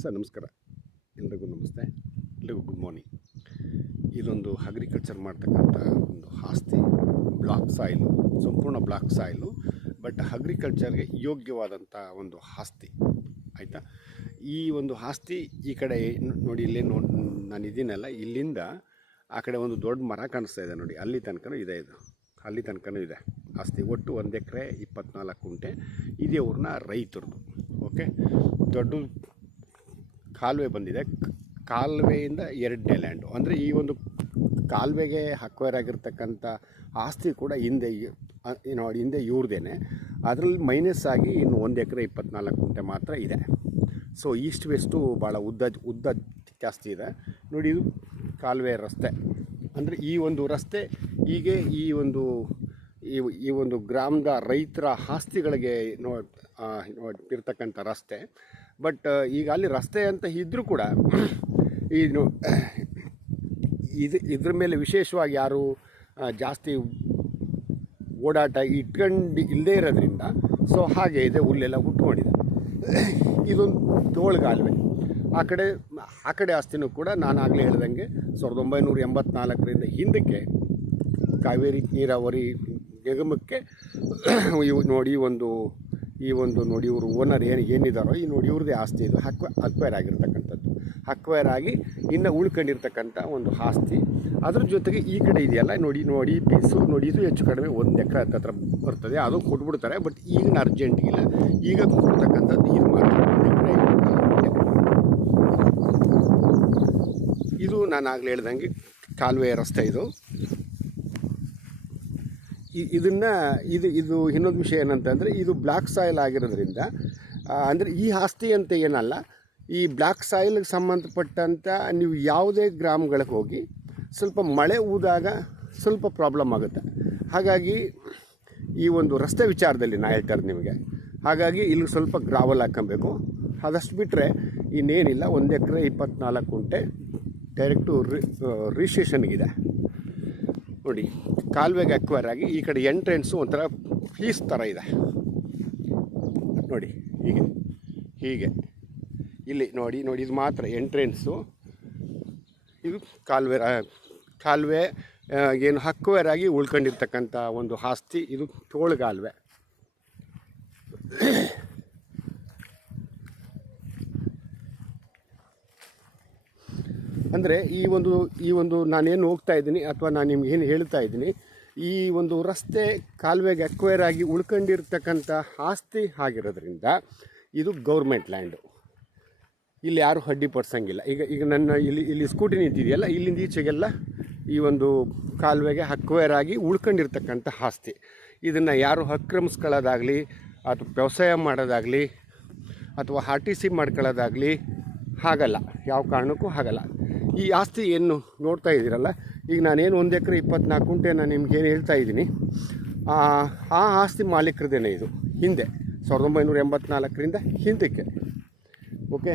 Sir ನಮಸ್ಕಾರ, ಎಲ್ರಿಗೂ ನಮಸ್ತೆ, ಎಲ್ರಿಗೂ ಗುಡ್ ಮಾರ್ನಿಂಗ್. ಇದೊಂದು ಅಗ್ರಿಕಲ್ಚರ್ ಮಾಡ್ತಕ್ಕಂಥ ಒಂದು ಆಸ್ತಿ, ಬ್ಲಾಕ್ ಸಾಯಿಲು, ಸಂಪೂರ್ಣ ಬ್ಲಾಕ್ ಸಾಯಿಲು, ಬಟ್ ಅಗ್ರಿಕಲ್ಚರ್ಗೆ ಯೋಗ್ಯವಾದಂಥ ಒಂದು ಆಸ್ತಿ ಆಯಿತಾ. ಈ ಒಂದು ಆಸ್ತಿ ಈ ಕಡೆ ನೋಡಿ, ಇಲ್ಲೇ ನಾನು ಇದೀನಲ್ಲ, ಇಲ್ಲಿಂದ ಆ ಕಡೆ ಒಂದು ದೊಡ್ಡ ಮರ ಕಾಣಿಸ್ತಾ ಇದೆ ನೋಡಿ, ಅಲ್ಲಿ ತನಕನೂ ಇದೆ, ಅಲ್ಲಿ ತನಕನೂ ಇದೆ ಆಸ್ತಿ. ಒಟ್ಟು 1 ಎಕರೆ 24 ಗುಂಟೆ ಇದೇ ಊರಿನ ರೈತರದು. ಓಕೆ, ದೊಡ್ಡ ಕಾಲುವೆ ಬಂದಿದೆ, ಕಾಲುವೆಯಿಂದ 2ನೇ ಲ್ಯಾಂಡು. ಅಂದರೆ ಈ ಒಂದು ಕಾಲುವೆಗೆ ಅಕ್ವೈರ್ ಆಗಿರ್ತಕ್ಕಂಥ ಆಸ್ತಿ ಕೂಡ ಹಿಂದೆ ಹಿಂದೆ ಇವ್ರದ್ದೇನೆ. ಅದರಲ್ಲಿ ಮೈನಸ್ ಆಗಿ ಇನ್ನು 1 ಎಕರೆ 24 ಗುಂಟೆ ಮಾತ್ರ ಇದೆ. ಸೊ ಈಸ್ಟ್ ವೆಸ್ಟು ಭಾಳ ಉದ್ದ ಜಾಸ್ತಿ ಇದೆ ನೋಡಿ. ಇದು ಕಾಲುವೆ ರಸ್ತೆ, ಅಂದರೆ ಈ ಒಂದು ರಸ್ತೆ ಹೀಗೆ ಈ ಒಂದು ಗ್ರಾಮದ ರೈತರ ಆಸ್ತಿಗಳಿಗೆ ಇರ್ತಕ್ಕಂಥ ರಸ್ತೆ. ಬಟ್ ಈಗ ಅಲ್ಲಿ ರಸ್ತೆ ಅಂತ ಇದ್ದರೂ ಕೂಡ ಇದ್ರ ಮೇಲೆ ವಿಶೇಷವಾಗಿ ಯಾರು ಜಾಸ್ತಿ ಓಡಾಟ ಇಟ್ಕೊಂಡು ಇಲ್ಲದೇ ಇರೋದ್ರಿಂದ ಸೊ ಹಾಗೆ ಇದೆ, ಹುಲ್ಲೆಲ್ಲ ಹುಟ್ಕೊಂಡಿದೆ. ಇದೊಂದು ತೋಳ್ಗಾಲುವೆ. ಆ ಕಡೆ ಆಸ್ತಿನೂ ಕೂಡ ನಾನು ಆಗಲೇ ಹೇಳ್ದಂಗೆ 1984ರಿಂದ ಹಿಂದಕ್ಕೆ ಕಾವೇರಿ ನೀರಾವರಿ ನಿಗಮಕ್ಕೆ ನೋಡಿ ಈ ಒಂದು ನೋಡಿ ಇವರು ಓನರ್ ಏನಿದ್ದಾರೋ ಈ ನೋಡಿ ಇವ್ರದ್ದೇ ಆಸ್ತಿ. ಇದು ಅಕ್ವೈರ್ ಆಗಿರ್ತಕ್ಕಂಥದ್ದು, ಅಕ್ವೈರ್ ಆಗಿ ಇನ್ನು ಉಳ್ಕೊಂಡಿರ್ತಕ್ಕಂಥ ಒಂದು ಆಸ್ತಿ. ಅದ್ರ ಜೊತೆಗೆ ಈ ಕಡೆ ಇದೆಯಲ್ಲ ನೋಡಿ ಪೀಸು ನೋಡಿ, ಇದು ಹೆಚ್ಚು ಕಡಿಮೆ 1 ಎಕರೆ ಹತ್ರ ಬರ್ತದೆ. ಅದು ಕೊಟ್ಬಿಡ್ತಾರೆ, ಬಟ್ ಈಗಿನ ಅರ್ಜೆಂಟಿಗಿಲ್ಲ. ಈಗ ಕೊಡ್ತಕ್ಕಂಥದ್ದು ಇದು ಮಾತ್ರ 1 ಎಕರೆ. ಇದು ನಾನು ಆಗಲೇ ಹೇಳ್ದಂಗೆ ಕಾಲುವೆ ರಸ್ತೆ. ಇದು ಇನ್ನೊಂದು ವಿಷಯ ಏನಂತಂದರೆ, ಇದು ಬ್ಲ್ಯಾಕ್ ಸಾಯಿಲ್ ಆಗಿರೋದ್ರಿಂದ, ಅಂದರೆ ಈ ಆಸ್ತಿ ಅಂತ ಏನಲ್ಲ, ಈ ಬ್ಲ್ಯಾಕ್ ಸಾಯಿಲ್ಗೆ ಸಂಬಂಧಪಟ್ಟಂಥ ನೀವು ಯಾವುದೇ ಗ್ರಾಮಗಳಿಗೆ ಹೋಗಿ ಸ್ವಲ್ಪ ಮಳೆ ಊದಾಗ ಸ್ವಲ್ಪ ಪ್ರಾಬ್ಲಮ್ ಆಗುತ್ತೆ. ಹಾಗಾಗಿ ಈ ಒಂದು ರಸ್ತೆ ವಿಚಾರದಲ್ಲಿ ನಾನು ಹೇಳ್ತಾ ಇರೋದು ನಿಮಗೆ. ಹಾಗಾಗಿ ಇಲ್ಲಿ ಸ್ವಲ್ಪ ಗ್ರಾವಲ್ ಹಾಕ್ಕೊಬೇಕು. ಅದಷ್ಟು ಬಿಟ್ಟರೆ ಇನ್ನೇನಿಲ್ಲ. 1 ಎಕರೆ 24 ಗುಂಟೆ ಡೈರೆಕ್ಟು ರಿಜಿಸ್ಟ್ರೇಷನ್ಗಿದೆ ನೋಡಿ. ಕಾಲುವೆಗೆ ಅಕ್ವೈರ್ ಆಗಿ ಈ ಕಡೆ ಎಂಟ್ರೆನ್ಸು ಒಂಥರ ಫೀಸ್ ಥರ ಇದೆ ನೋಡಿ. ಹೀಗೆ ಇಲ್ಲಿ ನೋಡಿ ಇದು ಮಾತ್ರ ಎಂಟ್ರೆನ್ಸು. ಇದು ಕಾಲುವೆ ಏನು ಅಕ್ವೈರ್ ಆಗಿ ಉಳ್ಕೊಂಡಿರ್ತಕ್ಕಂಥ ಒಂದು ಆಸ್ತಿ. ಇದು ತೋಳ್ಗಾಲುವೆ. ಅಂದರೆ ಈ ಒಂದು ನಾನೇನು ಹೋಗ್ತಾ ಇದ್ದೀನಿ ಅಥವಾ ನಾನು ನಿಮ್ಗೇನು ಹೇಳ್ತಾ ಇದ್ದೀನಿ, ಈ ಒಂದು ರಸ್ತೆ ಕಾಲುವೆಗೆ ಅಕ್ವೈರ್ ಆಗಿ ಉಳ್ಕೊಂಡಿರ್ತಕ್ಕಂಥ ಆಸ್ತಿ ಆಗಿರೋದ್ರಿಂದ ಇದು ಗೌರ್ಮೆಂಟ್ ಲ್ಯಾಂಡು. ಇಲ್ಲಿ ಯಾರು ಅಡ್ಡಿಪಡಿಸಂಗಿಲ್ಲ. ಈಗ ನನ್ನ ಇಲ್ಲಿ ಸ್ಕೂಟಿ ನಿಂತಿದೆಯಲ್ಲ, ಇಲ್ಲಿಂದ ಈಚೆಗೆಲ್ಲ ಈ ಒಂದು ಕಾಲುವೆಗೆ ಅಕ್ವೈರ್ ಆಗಿ ಉಳ್ಕೊಂಡಿರ್ತಕ್ಕಂಥ ಆಸ್ತಿ. ಇದನ್ನು ಯಾರು ಆಕ್ರಮಿಸ್ಕೊಳ್ಳೋದಾಗಲಿ ಅಥವಾ ವ್ಯವಸಾಯ ಮಾಡೋದಾಗಲಿ ಅಥವಾ RTC ಮಾಡ್ಕೊಳ್ಳೋದಾಗಲಿ ಆಗಲ್ಲ, ಯಾವ ಕಾರಣಕ್ಕೂ ಆಗಲ್ಲ. ಈ ಆಸ್ತಿ ಏನು ನೋಡ್ತಾ ಇದ್ದೀರಲ್ಲ, ಈಗ ನಾನೇನು 1 ಎಕರೆ 24 ಗುಂಟೆ ನಾನು ನಿಮ್ಗೇನು ಹೇಳ್ತಾ ಇದ್ದೀನಿ, ಆ ಆಸ್ತಿ ಮಾಲೀಕರದೇನೆ ಇದು. ಹಿಂದೆ 1984ರಿಂದ ಹಿಂದಕ್ಕೆ. ಓಕೆ,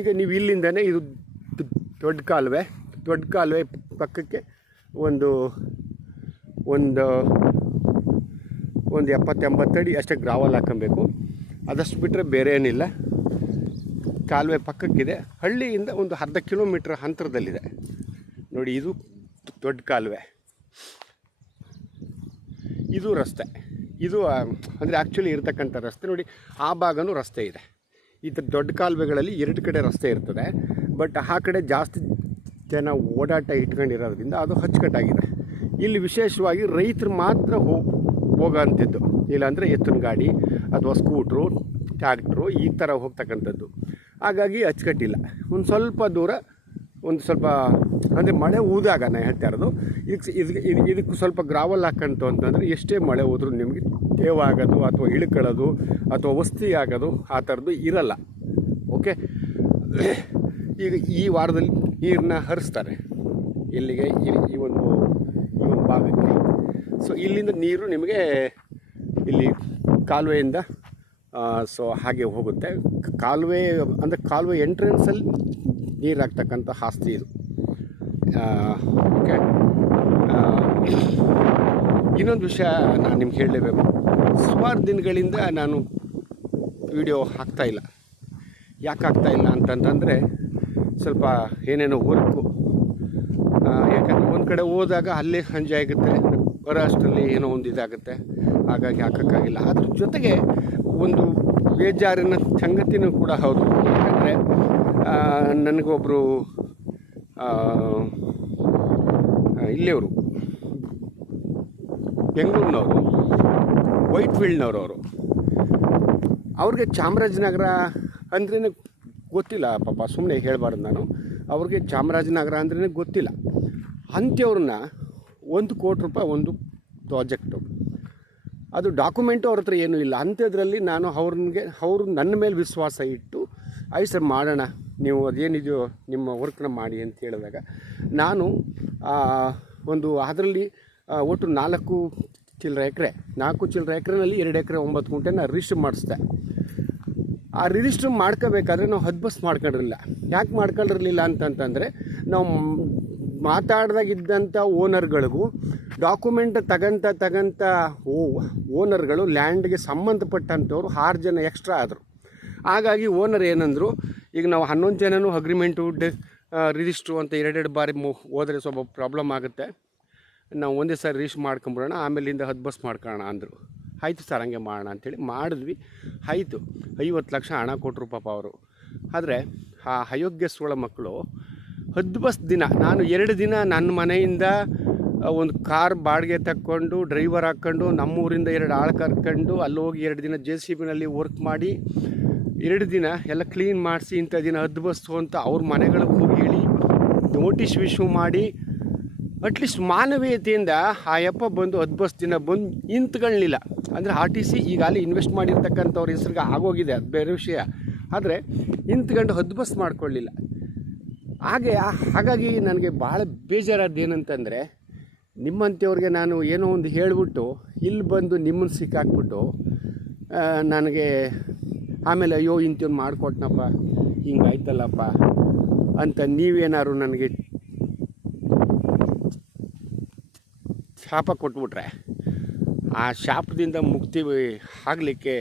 ಈಗ ನೀವು ಇಲ್ಲಿಂದನೇ ಇದು ದೊಡ್ಡ ಕಾಲುವೆ ಪಕ್ಕಕ್ಕೆ ಒಂದು 70-80 ಅಡಿ ಅಷ್ಟೇ ಗ್ರಾವಲ್ ಹಾಕೊಬೇಕು. ಅದಷ್ಟು ಬಿಟ್ಟರೆ ಬೇರೆ ಏನಿಲ್ಲ. ಕಾಲುವೆ ಪಕ್ಕಕ್ಕಿದೆ. ಹಳ್ಳಿಯಿಂದ ಒಂದು 1/2 ಕಿಲೋಮೀಟ್ರ್ ಅಂತರದಲ್ಲಿದೆ ನೋಡಿ. ಇದು ದೊಡ್ಡ ಕಾಲುವೆ, ಇದು ರಸ್ತೆ. ಇದು ಅಂದರೆ ಆ್ಯಕ್ಚುಲಿ ಇರ್ತಕ್ಕಂಥ ರಸ್ತೆ ನೋಡಿ. ಆ ಭಾಗನೂ ರಸ್ತೆ ಇದೆ. ಈ ದೊಡ್ಡ ಕಾಲುವೆಗಳಲ್ಲಿ 2 ಕಡೆ ರಸ್ತೆ ಇರ್ತದೆ, ಬಟ್ ಆ ಕಡೆ ಜಾಸ್ತಿ ಜನ ಓಡಾಟ ಇಟ್ಕೊಂಡಿರೋದ್ರಿಂದ ಅದು ಅಚ್ಚುಕಟ್ಟಾಗಿದೆ. ಇಲ್ಲಿ ವಿಶೇಷವಾಗಿ ರೈತರು ಮಾತ್ರ ಹೋಗೋಂಥದ್ದು, ಇಲ್ಲಾಂದರೆ ಎತ್ತಿನ ಗಾಡಿ ಅಥವಾ ಸ್ಕೂಟ್ರು, ಟ್ಯಾಕ್ಟ್ರು ಈ ಥರ ಹೋಗ್ತಕ್ಕಂಥದ್ದು. ಹಾಗಾಗಿ ಅಚ್ಚುಕಟ್ಟಿಲ್ಲ. ಒಂದು ಸ್ವಲ್ಪ ದೂರ ಅಂದರೆ ಮಳೆ ಊದಾಗ ನಾನು ಹೇಳ್ತಾ ಇರೋದು. ಇದಕ್ಕೆ ಸ್ವಲ್ಪ ಗ್ರಾವಲ್ ಹಾಕಂತು ಅಂತಂದರೆ ಎಷ್ಟೇ ಮಳೆ ಹೋದ್ರೂ ನಿಮಗೆ ತೇವಾಗೋದು ಅಥವಾ ಇಳ್ಕೊಳ್ಳೋದು ಅಥವಾ ವಸ್ತಿ ಆಗೋದು ಆ ಥರದ್ದು ಇರಲ್ಲ. ಓಕೆ, ಈಗ ಈ ವಾರದಲ್ಲಿ ನೀರನ್ನ ಹರಿಸ್ತಾರೆ ಇಲ್ಲಿಗೆ, ಈ ಒಂದು ಭಾಗಕ್ಕೆ. ಸೊ ಇಲ್ಲಿಂದ ನೀರು ನಿಮಗೆ ಇಲ್ಲಿ ಕಾಲುವೆಯಿಂದ ಸೊ ಹಾಗೆ ಹೋಗುತ್ತೆ. ಕಾಲುವೆ ಎಂಟ್ರೆನ್ಸಲ್ಲಿ ನೀರು ಹಾಕ್ತಕ್ಕಂಥ ಆಸ್ತಿ ಇದು. ಓಕೆ, ಇನ್ನೊಂದು ವಿಷಯ ನಾನು ನಿಮ್ಗೆ ಹೇಳಲೇಬೇಕು. ಸುಮಾರು ದಿನಗಳಿಂದ ನಾನು ವಿಡಿಯೋ ಹಾಕ್ತಾಯಿಲ್ಲ. ಯಾಕೆ ಆಗ್ತಾಯಿಲ್ಲ ಅಂತಂತಂದರೆ ಸ್ವಲ್ಪ ಏನೇನೋ ವರ್ಕು, ಯಾಕಂದರೆ ಒಂದು ಕಡೆ ಹೋದಾಗ ಅಲ್ಲೇ ಸಂಜೆ ಆಗುತ್ತೆ, ಬರೋ ಅಷ್ಟರಲ್ಲಿ ಏನೋ ಒಂದು ಇದಾಗುತ್ತೆ, ಹಾಗಾಗಿ ಹಾಕೋಕ್ಕಾಗಿಲ್ಲ. ಅದ್ರ ಜೊತೆಗೆ ಒಂದು ಬೇಜಾರಿನ ಸಂಗತಿನೂ ಕೂಡ ಹೌದು. ಯಾಕಂದರೆ ನನಗೊಬ್ಬರು ಇಲ್ಲಿಯವರು ಬೆಂಗಳೂರಿನವರು, ವೈಟ್ ಫೀಲ್ಡ್ನವರು, ಅವ್ರಿಗೆ ಚಾಮರಾಜನಗರ ಅಂದ್ರೇ ಗೊತ್ತಿಲ್ಲ ಪಾಪ, ಸುಮ್ಮನೆ ಹೇಳಬಾರ್ದು ನಾನು. ಅವ್ರಿಗೆ ಚಾಮರಾಜನಗರ ಅಂದ್ರೇ ಗೊತ್ತಿಲ್ಲ. ಅಂಥವ್ರನ್ನ 1 ಕೋಟಿ ರೂಪಾಯಿ ಒಂದು ಪ್ರಾಜೆಕ್ಟು, ಅದು ಡಾಕ್ಯುಮೆಂಟು ಅವ್ರ ಹತ್ರ ಏನೂ ಇಲ್ಲ. ಅಂಥದ್ರಲ್ಲಿ ನಾನು ಅವರು ನನ್ನ ಮೇಲೆ ವಿಶ್ವಾಸ ಇಟ್ಟು ಆಯ್ತು ಸರ್ ಮಾಡೋಣ, ನೀವು ಅದೇನಿದೆಯೋ ನಿಮ್ಮ ವರ್ಕ್ನ ಮಾಡಿ ಅಂತ ಹೇಳಿದಾಗ ನಾನು ಅದರಲ್ಲಿ ಒಟ್ಟು 4 ಚಿಲ್ಲರೆ ಎಕರೆನಲ್ಲಿ 2 ಎಕರೆ 9 ಗುಂಟೆನ ರಿಜಿಸ್ಟರ್ ಮಾಡಿಸ್ದೆ. ಆ ರಿಜಿಸ್ಟರ್ ಮಾಡ್ಕೋಬೇಕಾದ್ರೆ ನಾವು ಹದ್ಬಸ್ ಮಾಡ್ಕೊಂಡಿರಲಿಲ್ಲ. ಯಾಕೆ ಮಾಡ್ಕೊಂಡಿರಲಿಲ್ಲ ಅಂತಂತಂದರೆ, ನಾವು ಮಾತಾಡ್ದಾಗಿದ್ದಂಥ ಓನರ್ಗಳಿಗೂ ಡಾಕ್ಯುಮೆಂಟ್ ತಗಂತ ಓನರ್ಗಳು ಲ್ಯಾಂಡ್ಗೆ ಸಂಬಂಧಪಟ್ಟಂಥವ್ರು 6 ಜನ ಎಕ್ಸ್ಟ್ರಾ ಆದರು. ಹಾಗಾಗಿ ಓನರ್ ಏನಂದರು, ಈಗ ನಾವು 11 ಜನನೂ ಅಗ್ರಿಮೆಂಟು ರಿಜಿಸ್ಟ್ರು ಅಂತ 2 ಬಾರಿ ಹೋದರೆ ಸ್ವಲ್ಪ ಪ್ರಾಬ್ಲಮ್ ಆಗುತ್ತೆ, ನಾವು ಒಂದೇ ಸಾರಿ ರಿಜಿಸ್ಟ್ರ್ ಮಾಡ್ಕೊಂಬಿಡೋಣ, ಆಮೇಲಿಂದ ಹದ್ಬಸ್ ಮಾಡ್ಕೊಳ್ಳೋಣ ಅಂದರು. ಆಯಿತು ಸರ್ ಹಂಗೆ ಮಾಡೋಣ ಅಂಥೇಳಿ ಮಾಡಿದ್ವಿ. ಆಯಿತು, 50 ಲಕ್ಷ ಹಣ ಕೊಟ್ಟರು ಪಾಪ ಅವರು. ಆದರೆ ಆ ಅಯೋಗ್ಯ ಸೋಳ ಮಕ್ಕಳು ಹದ್ಬಸ್ ದಿನ, ನಾನು 2 ದಿನ ನನ್ನ ಮನೆಯಿಂದ ಒಂದು ಕಾರ್ ಬಾಡಿಗೆ ತಕ್ಕೊಂಡು ಡ್ರೈವರ್ ಹಾಕ್ಕೊಂಡು ನಮ್ಮೂರಿಂದ 2 ಆಳು ಕರ್ಕೊಂಡು ಅಲ್ಲಿ ಹೋಗಿ 2 ದಿನ JCBನಲ್ಲಿ ವರ್ಕ್ ಮಾಡಿ 2 ದಿನ ಎಲ್ಲ ಕ್ಲೀನ್ ಮಾಡಿಸಿ ಇಂಥ ದಿನ ಹದ್ಬಸ್ಸು ಅಂತ ಅವ್ರ ಮನೆಗಳಿಗೆ ಹೋಗಿ ಹೇಳಿ ನೋಟಿಸ್ ಇಶ್ಯೂ ಮಾಡಿ, ಅಟ್ಲೀಸ್ಟ್ ಮಾನವೀಯತೆಯಿಂದ ಆ ಯಪ್ಪ ಬಂದು ಹದ್ಬಸ್ ದಿನ ಬಂದು ನಿಂತ್ಕೊಳ್ಳಲಿಲ್ಲ. ಅಂದರೆ RTC ಈಗಾಗಲೇ ಇನ್ವೆಸ್ಟ್ ಮಾಡಿರ್ತಕ್ಕಂಥವ್ರ ಹೆಸ್ರಿಗೆ ಆಗೋಗಿದೆ, ಅದು ಬೇರೆ ವಿಷಯ. ಆದರೆ ನಿಂತ್ಕೊಂಡು ಹದ್ಬಸ್ ಮಾಡ್ಕೊಳ್ಳಿಲ್ಲ. ಹಾಗಾಗಿ ನನಗೆ ಭಾಳ ಬೇಜಾರಾದ್ದೇನಂತಂದರೆ, ನಿಮ್ಮಂಥವ್ರಿಗೆ ನಾನು ಏನೋ ಒಂದು ಹೇಳಿಬಿಟ್ಟು ಇಲ್ಲಿ ಬಂದು ನಿಮ್ಮನ್ನು ಸಿಕ್ಕಾಕ್ಬಿಟ್ಟು ನನಗೆ ಆಮೇಲೆ ಅಯ್ಯೋ ಇಂಥವ್ನು ಮಾಡಿಕೊಟ್ನಪ್ಪ, ಹಿಂಗಾಯ್ತಲ್ಲಪ್ಪ ಅಂತ ನೀವೇನಾದ್ರು ನನಗೆ ಶಾಪ ಕೊಟ್ಬಿಟ್ರೆ, ಆ ಶಾಪದಿಂದ ಮುಕ್ತಿ ಆಗಲಿಕ್ಕೆ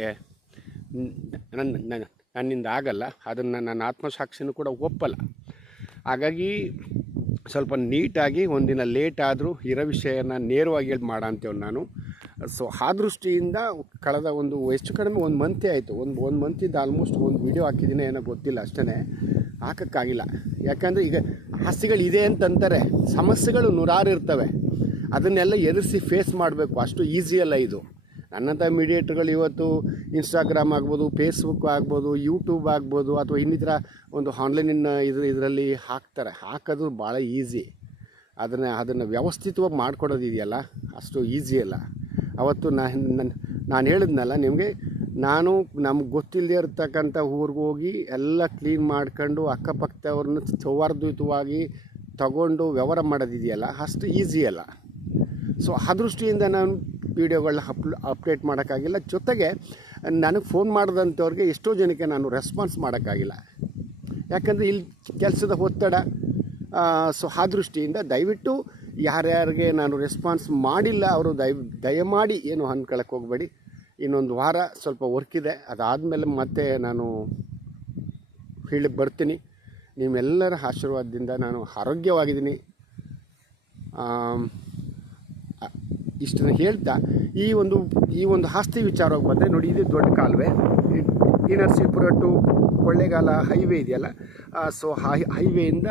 ನನ್ನಿಂದ ಆಗಲ್ಲ. ಅದನ್ನು ನನ್ನ ಆತ್ಮಸಾಕ್ಷಿನೂ ಕೂಡ ಒಪ್ಪಲ್ಲ. ಹಾಗಾಗಿ ಸ್ವಲ್ಪ ನೀಟಾಗಿ ಒಂದಿನ ಲೇಟ್ ಆದರೂ ಇರೋ ವಿಷಯನ ನೇರವಾಗಿ ಹೇಳಿ ಮಾಡೋ ಅಂತೇಳಿ ನಾನು. ಸೊ ಆ ದೃಷ್ಟಿಯಿಂದ ಕಳೆದ ಹೆಚ್ಚು ಕಡಿಮೆ 1 ಮಂತೇ ಆಯಿತು, ಒಂದು ಮಂತಿಂದ ಆಲ್ಮೋಸ್ಟ್ ಒಂದು ವಿಡಿಯೋ ಹಾಕಿದ್ದೀನಿ, ಏನೋ ಗೊತ್ತಿಲ್ಲ, ಅಷ್ಟೇ ಹಾಕೋಕ್ಕಾಗಿಲ್ಲ. ಯಾಕಂದರೆ ಈಗ ಆಸ್ತಿಗಳಿದೆ ಅಂತಂತಾರೆ, ಸಮಸ್ಯೆಗಳು 100 ಇರ್ತವೆ, ಅದನ್ನೆಲ್ಲ ಎದುರಿಸಿ ಫೇಸ್ ಮಾಡಬೇಕು. ಅಷ್ಟು ಈಸಿ ಅಲ್ಲ ಇದು. ನನ್ನಂಥ ಮೀಡಿಯೇಟ್ರುಗಳು ಇವತ್ತು ಇನ್ಸ್ಟಾಗ್ರಾಮ್ ಆಗ್ಬೋದು, ಫೇಸ್ಬುಕ್ ಆಗ್ಬೋದು, ಯೂಟ್ಯೂಬ್ ಆಗ್ಬೋದು, ಅಥವಾ ಇನ್ನಿತರ ಒಂದು ಆನ್ಲೈನಿನ ಇದರಲ್ಲಿ ಹಾಕೋದು ಭಾಳ ಈಸಿ. ಅದನ್ನು ವ್ಯವಸ್ಥಿತವಾಗಿ ಮಾಡ್ಕೊಡೋದಿದೆಯಲ್ಲ, ಅಷ್ಟು ಈಸಿ ಅಲ್ಲ. ಅವತ್ತು ನಾನು ಹೇಳಿದ್ನಲ್ಲ ನಿಮಗೆ, ನಮ್ಗೆ ಗೊತ್ತಿಲ್ಲದೆ ಇರ್ತಕ್ಕಂಥ ಊರಿಗೆ ಹೋಗಿ ಎಲ್ಲ ಕ್ಲೀನ್ ಮಾಡ್ಕೊಂಡು ಅಕ್ಕಪಕ್ಕದವ್ರನ್ನ ಸೌಹಾರ್ದಯುತವಾಗಿ ತಗೊಂಡು ವ್ಯವಹಾರ ಮಾಡೋದಿದೆಯಲ್ಲ, ಅಷ್ಟು ಈಸಿ ಅಲ್ಲ. ಸೊ ಆ ದೃಷ್ಟಿಯಿಂದ ನಾನು ವೀಡಿಯೋಗಳನ್ನ ಅಪ್ಡೇಟ್ ಮಾಡೋಕ್ಕಾಗಿಲ್ಲ. ಜೊತೆಗೆ ನನಗೆ ಫೋನ್ ಮಾಡಿದಂಥವ್ರಿಗೆ ಎಷ್ಟೋ ಜನಕ್ಕೆ ನಾನು ರೆಸ್ಪಾನ್ಸ್ ಮಾಡೋಕ್ಕಾಗಿಲ್ಲ, ಯಾಕಂದರೆ ಇಲ್ಲಿ ಕೆಲಸದ ಒತ್ತಡ. ಸೊ ಆ ದೃಷ್ಟಿಯಿಂದ ದಯವಿಟ್ಟು ಯಾರ್ಯಾರಿಗೆ ನಾನು ರೆಸ್ಪಾನ್ಸ್ ಮಾಡಿಲ್ಲ ಅವರು ದಯಮಾಡಿ ಏನು ಅಂದ್ಕೊಳ್ಳೋಕ್ಕೆ ಹೋಗಬೇಡಿ. ಇನ್ನೊಂದು ವಾರ ಸ್ವಲ್ಪ ವರ್ಕಿದೆ, ಅದಾದಮೇಲೆ ಮತ್ತೆ ನಾನು ಫೀಲ್ಡಿಗೆ ಬರ್ತೀನಿ. ನಿಮ್ಮೆಲ್ಲರ ಆಶೀರ್ವಾದದಿಂದ ನಾನು ಆರೋಗ್ಯವಾಗಿದ್ದೀನಿ. ಇಷ್ಟನ್ನು ಹೇಳ್ತಾ ಈ ಒಂದು ಆಸ್ತಿ ವಿಚಾರವಾಗಿ ಬಂದರೆ ನೋಡಿ, ಇದು ದೊಡ್ಡ ಕಾಲುವೆ, ಈ ನರಸೀಪುರ ಟು ಕೊಳ್ಳೇಗಾಲ ಹೈವೇ ಇದೆಯಲ್ಲ, ಸೊ ಹೈವೇಯಿಂದ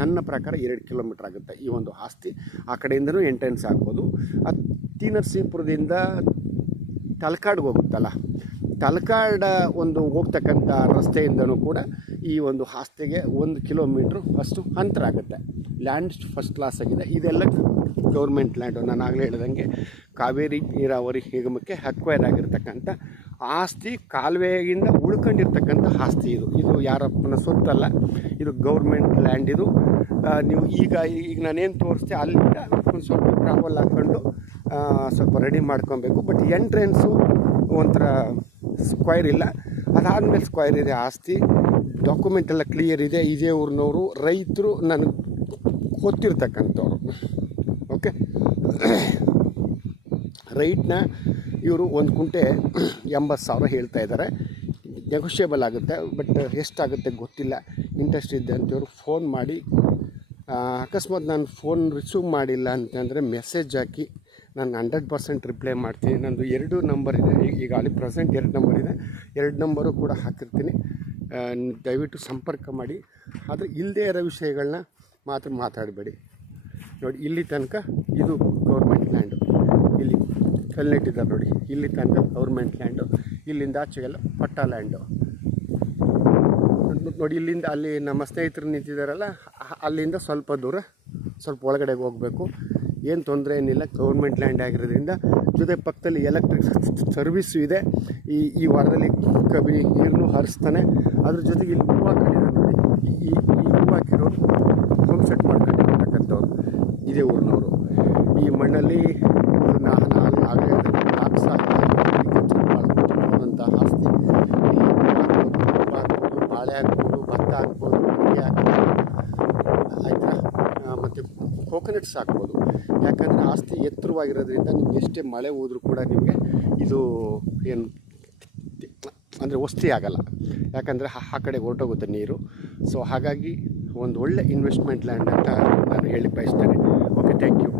ನನ್ನ ಪ್ರಕಾರ 2 ಕಿಲೋಮೀಟ್ರ್ ಆಗುತ್ತೆ ಈ ಒಂದು ಆಸ್ತಿ. ಆ ಕಡೆಯಿಂದನೂ ಎಂಟ್ರೆನ್ಸ್ ಆಗ್ಬೋದು. ಟಿ ನರಸೀಪುರದಿಂದ ತಲಕಾಡ್ಗೆ ಹೋಗುತ್ತಲ್ಲ, ತಲಕಾಡ ಹೋಗ್ತಕ್ಕಂಥ ರಸ್ತೆಯಿಂದನೂ ಕೂಡ ಈ ಒಂದು ಆಸ್ತಿಗೆ 1 ಕಿಲೋಮೀಟ್ರ್ ಅಷ್ಟು ಅಂತರ ಆಗುತ್ತೆ. ಲ್ಯಾಂಡ್ ಫಸ್ಟ್ ಕ್ಲಾಸ್ ಆಗಿದೆ. ಇದೆಲ್ಲ ಗೌರ್ಮೆಂಟ್ ಲ್ಯಾಂಡು. ನಾನು ಆಗಲೇ ಹೇಳಿದಂಗೆ ಕಾವೇರಿ ನೀರಾವರಿ ನಿಗಮಕ್ಕೆ ಅಕ್ವೈರ್ ಆಗಿರ್ತಕ್ಕಂಥ ಆಸ್ತಿ, ಕಾಲುವೆಯಿಂದ ಉಳ್ಕೊಂಡಿರ್ತಕ್ಕಂಥ ಆಸ್ತಿ ಇದು ಯಾರಪ್ಪನ ಸೊತ್ತಲ್ಲ, ಇದು ಗೌರ್ಮೆಂಟ್ ಲ್ಯಾಂಡ್. ಇದು ನೀವು ಈಗ ನಾನೇನು ತೋರಿಸ್ತೆ ಅಲ್ಲಿಂದ ಒಂದು ಸ್ವಲ್ಪ ಟ್ರಾವೆಲ್ ಹಾಕ್ಕೊಂಡು ಸ್ವಲ್ಪ ರೆಡಿ ಮಾಡ್ಕೊಬೇಕು. ಬಟ್ ಎಂಟ್ರೆನ್ಸು ಒಂಥರ ಸ್ಕ್ವೈರ್ ಇಲ್ಲ, ಅದಾದಮೇಲೆ ಸ್ಕ್ವೈರ್ ಇದೆ. ಆಸ್ತಿ ಡಾಕ್ಯುಮೆಂಟ್ ಎಲ್ಲ ಕ್ಲಿಯರ್ ಇದೆ. ಇದೇ ಊರಿನವರು, ರೈತರು, ನನಗೆ ಗೊತ್ತಿರ್ತಕ್ಕಂಥವ್ರು. ಓಕೆ, ರೈಟ್ನ ಇವರು 1 ಗುಂಟೆ 80,000 ಹೇಳ್ತಾ ಇದ್ದಾರೆ. ನೆಗೋಷಿಯೇಬಲ್ ಆಗುತ್ತೆ. ಬಟ್ ಎಷ್ಟಾಗುತ್ತೆ ಗೊತ್ತಿಲ್ಲ. ಇಂಟ್ರೆಸ್ಟ್ ಇದೆ ಅಂತೇವ್ರು ಫೋನ್ ಮಾಡಿ, ಅಕಸ್ಮಾತ್ ನಾನು ಫೋನ್ ರಿಸೀವ್ ಮಾಡಿಲ್ಲ ಅಂತಂದರೆ ಮೆಸೇಜ್ ಹಾಕಿ, ನಾನು 100% ರಿಪ್ಲೈ ಮಾಡ್ತೀನಿ. ನಂದು 2 ನಂಬರ್ ಇದೆ, ಈಗ ಅಲ್ಲಿ ಪ್ರೆಸೆಂಟ್ 2 ನಂಬರ್ ಇದೆ, 2 ನಂಬರು ಕೂಡ ಹಾಕಿರ್ತೀನಿ. ದಯವಿಟ್ಟು ಸಂಪರ್ಕ ಮಾಡಿ. ಆದರೆ ಇಲ್ಲದೇ ಇರೋ ವಿಷಯಗಳನ್ನ ಮಾತ್ರ ಮಾತಾಡಬೇಡಿ. ನೋಡಿ, ಇಲ್ಲಿ ತನಕ ಇದು ಗೌರ್ಮೆಂಟ್ ಲ್ಯಾಂಡು, ಇಲ್ಲಿ ಕಲ್ಲಿಟ್ಟಿದ್ದಾರೆ ನೋಡಿ, ಇಲ್ಲಿ ತನಕ ಗೌರ್ಮೆಂಟ್ ಲ್ಯಾಂಡು, ಇಲ್ಲಿಂದ ಆಚೆಗೆಲ್ಲ ಪಟ್ಟ ಲ್ಯಾಂಡು. ನೋಡಿ, ಇಲ್ಲಿಂದ ಅಲ್ಲಿ ನಮ್ಮ ಸ್ನೇಹಿತರು ನಿಂತಿದ್ದಾರಲ್ಲ, ಅಲ್ಲಿಂದ ಸ್ವಲ್ಪ ದೂರ, ಸ್ವಲ್ಪ ಒಳಗಡೆಗೆ ಹೋಗಬೇಕು. ಏನು ತೊಂದರೆ ಏನಿಲ್ಲ, ಗೌರ್ಮೆಂಟ್ ಲ್ಯಾಂಡ್ ಆಗಿರೋದ್ರಿಂದ. ಜೊತೆ ಪಕ್ಕದಲ್ಲಿ ಎಲೆಕ್ಟ್ರಿಕ್ ಸರ್ವಿಸ್ಸು ಇದೆ. ಈ ವಾರದಲ್ಲಿ ಕಬಿನಿ ನೀರನ್ನು ಹರಿಸ್ತಾನೆ. ಅದ್ರ ಜೊತೆಗೆ ಇಲ್ಲಿ ಹೂವು ಹಾಕೊಂಡಿದ್ದಾರೆ ನೋಡಿ, ಈ ಹೂವು ಹಾಕಿರೋರು ಹೋಮ್ ಸೆಟ್ ಮಾಡ್ಕೊಂಡಿರ್ತಕ್ಕಂಥವ್ರು ಇದೇ ಊರಿನವರು. ಈ ಮಣ್ಣಲ್ಲಿ ಆಗಲೇ 4 ಸಾಲ ಮಾಡುವಂಥ ಆಸ್ತಿ. ಬಾಳೆ ಹಾಕ್ಬೋದು, ಭತ್ತ ಹಾಕ್ಬೋದು, ಅಡಿಕೆ ಹಾಕ್ಬೋದು, ಆಯಿತಾ, ಮತ್ತು ಕೋಕೋನಟ್ಸ್ ಹಾಕ್ಬೋದು. ಯಾಕಂದರೆ ಆಸ್ತಿ ಎತ್ತರವಾಗಿರೋದ್ರಿಂದ ನಿಮ್ಗೆ ಎಷ್ಟೇ ಮಳೆ ಹೋದ್ರೂ ಕೂಡ ನಿಮಗೆ ಇದು ಏನು ಅಂದರೆ ವಸ್ತಿ ಆಗಲ್ಲ. ಯಾಕಂದರೆ ಆ ಕಡೆ ಹೊರಟೋಗುತ್ತೆ ನೀರು. ಸೊ ಹಾಗಾಗಿ ಒಂದು ಒಳ್ಳೆ ಇನ್ವೆಸ್ಟ್ಮೆಂಟ್ ಲ್ಯಾಂಡ್ ಅಂತ ನಾನು ಹೇಳಿ ಬಯಸ್ತೇನೆ. Okay, thank you.